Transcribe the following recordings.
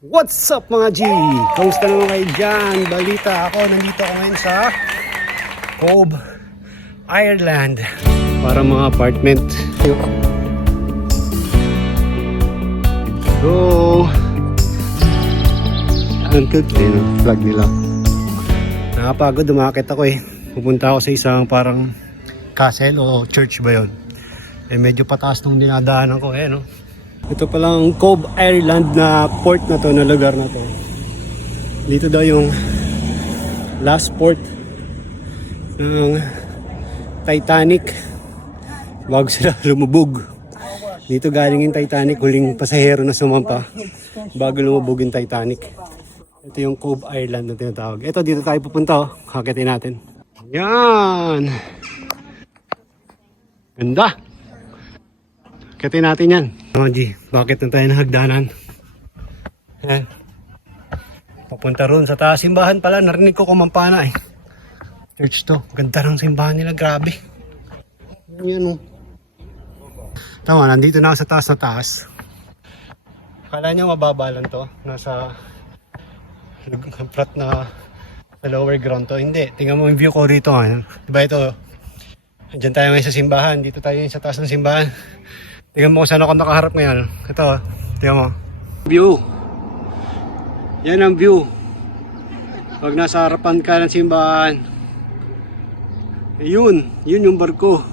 What's up mga G? Kamusta naman kayo dyan? Balita ako, nandito ako ngayon sa Cobh, Ireland. Para mga apartment. So, ang good din, flag nila. Nakapagod, umakit ako eh. Pupunta ako sa isang parang castle o church ba yun? Eh medyo pataas nung dinadaanan ko eh no. Ito palang Cobh, Ireland na port na to, na lugar na to. Dito daw yung last port ng Titanic bago sila lumubog. Dito galing yung Titanic, huling pasahero na sumampa bago lumubog yung Titanic. Ito yung Cobh, Ireland na tinatawag. Ito, dito tayo pupunta oh. Hakitin natin. Yan! Ganda! Hakitin natin yan. Mga G, bakit na tayo nahagdanan? Yan. Papunta ron sa taas. Simbahan pala, narinig ko kumampana eh. Church to. Ganda ng simbahan nila, grabe. Yan o. Tama, nandito na ako sa taas na taas. Akala nyo mababa lang to. Nasa flat na sa lower ground to. Hindi, tingnan mo yung view ko rito. Diba ito? Diyan tayo ngayon sa simbahan. Dito tayo sa taas ng simbahan. Tingnan mo kung saan ako nakaharap ngayon. Ito, tingnan mo. View. Yan ang view. Pag nasa harapan ka ng simbahan. Yun yung barko.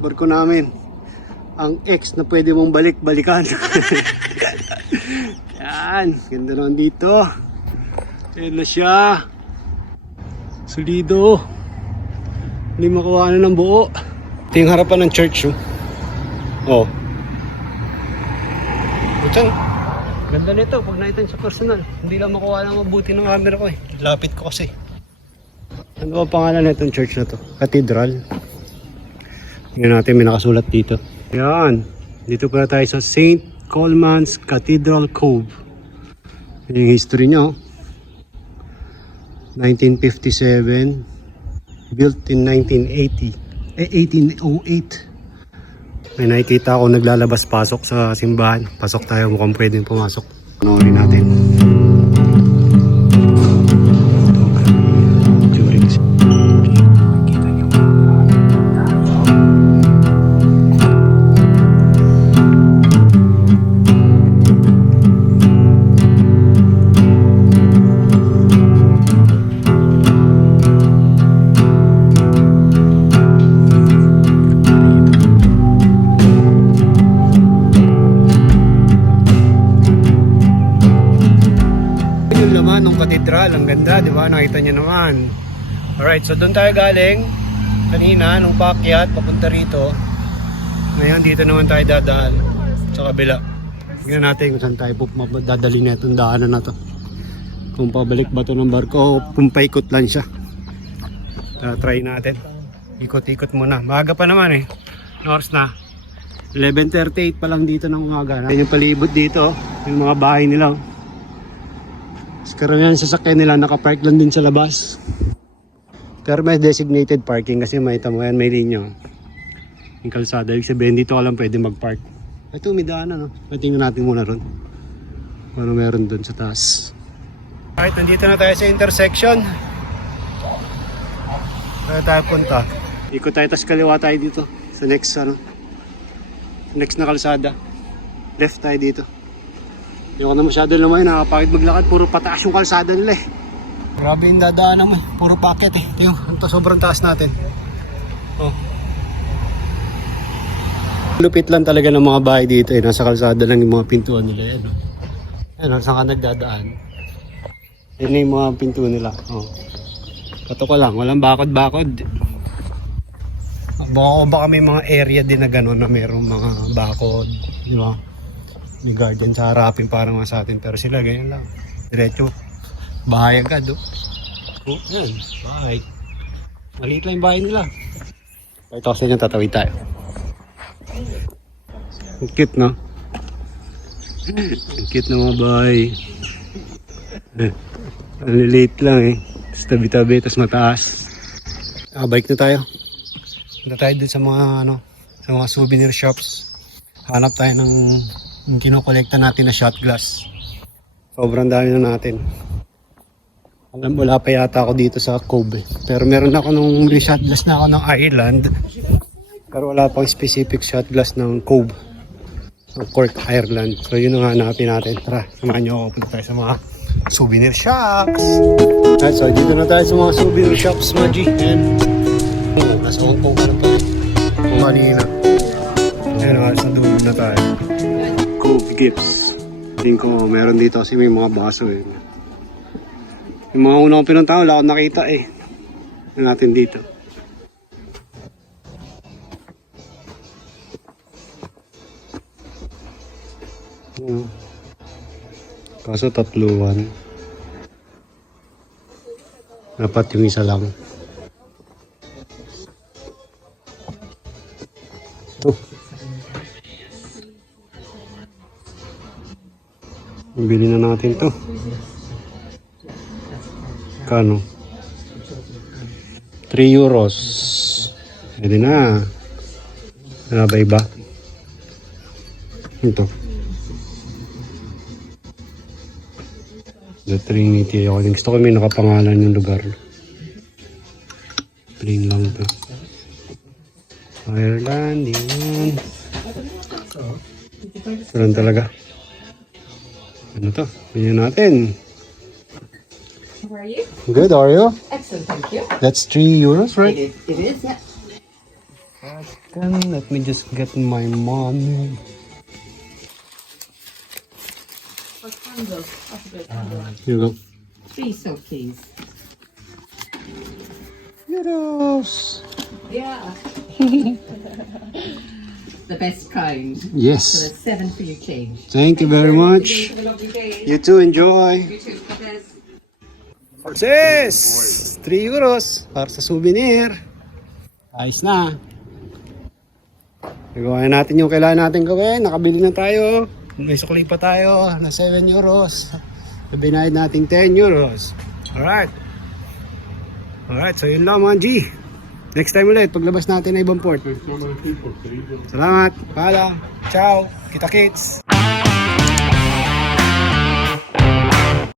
Barko namin. Ang X na pwede mong balik-balikan. Yan. Ganda naman dito. Yan na siya. Solido. Hindi makuha na ng buo. Ito yung harapan ng church. Oh. Ito. Ganda nito pag nakita sa personal. Hindi lang makuha ng mabuti ng camera ko eh. Lapit ko kasi. Ano ba pangalan na itong church na to? Cathedral. Tingnan natin, may nakasulat dito. Yan. Dito pala tayo sa St. Colman's Cathedral Cobh. Yung history niya. 1957. Built in 1808. May nakikita ako naglalabas-pasok sa simbahan. Pasok tayo, mukhang pwedeng pumasok. Panoorin natin. Katedral, ang ganda, di ba? Nakita niyo naman. Alright, so doon tayo galing kanina nung paakyat papunta rito. Ngayon dito naman tayo dadaan sa kabila. Tingnan natin kung saan tayo dadali na itong daanan na to. Kung pabalik ba ito ng barko o kung paikot lang siya. Try natin. Ikot-ikot muna. Maaga pa naman eh. Oras na 11:38 pa lang dito ng umaga. Yung palibot dito, yung mga bahay nila. Karamihan sa sasakyan nila nakapark lang din sa labas. Pero may designated parking kasi may tamo yan, may linya. Yung kalsada, ibig sabihin dito ka lang pwede mag-park. Ito may daanan no? Tingnan natin muna ron. Ano meron dun sa taas. Alright, nandito na tayo sa intersection. Saan tayo punta? Ikot tayo, tas kaliwa tayo dito. Sa next next na kalsada. Left tayo dito. Hindi ako na masyado lumayo, nakapakit maglakad, puro pataas yung kalsada nila eh. Grabe yung dadaan naman, puro packet eh. Ito yung sobrang taas natin. Oh. Lupit lang talaga ng mga bahay dito eh, nasa kalsada lang yung mga pintuan nila. Yan, oh. Yan, saan ka nagdadaan? Yan yung mga pintuan nila. Oh. Pato ko lang, walang bakod-bakod. Baka may mga area din na gano'n na mayroong mga bakod, di ba? May guardian sa harapin parang mga sa atin, pero sila ganyan lang, diretso bahay agad oh. Oh yan, bahay, maliit lang yung bahay nila. Ito kasi nyo, tatawid tayo. Ang cute no? Ang cute na mga bahay. Ang liliit lang eh, tapos tabi-tabi, tapos mataas. Bike na tayo. Punta tayo dun sa mga sa mga souvenir shops. Hanap tayo ng yung kinokolekta natin na shot glass. Sobrang dami na natin. Wala pa yata ako dito sa Cove. Pero meron ako nung shot glass na ako ng Ireland. Pero wala pang specific shot glass ng Cove. Ng Cork, Ireland. So yun ang hanapin natin. Tara, samahan nyo ako. Punta tayo sa mga souvenir shops. Alright, so dito na tayo sa mga souvenir shops, mga G. And nasa Hong Kong na tayo. Kung kanina. Ayan, sa dulo na tayo. Cove Gifts. Tingin ko meron dito kasi may mga baso eh. Yung mga unang pinuntahan, wala akong nakita eh. Ano natin dito? Kaso tatluhan. Dapat yung isa lang. Ito. Bili na natin to. Kano? 3 euros. Pwede na. Ano ba iba? Ito. The Trinity. Gusto ko may nakapangalan yung lugar. Plain lang to. Ireland. Yan. Parang talaga. Ano to? Ganyan natin. How are you? Good, how are you? Excellent, thank you. That's 3 euros, right? It is, yeah. Let me just get my money. For candles, Here you go. 3 silkies. Euros. Yeah. The best kind. So Yes. there's 7 for your change. Thank you very much. Have a lovely day. You too, enjoy. You too, Lopez. Sis! 3 euros para sa souvenir. Ayos na. Gawin natin yung kailangan natin gawin. Nakabili na tayo. May sukli pa tayo na 7 euros. Binayad natin 10 euros. Alright. Alright, so yun lang mga G. Next time ulit, paglabas natin na ibang port. Salamat. Paalam. Ciao. Kita kits.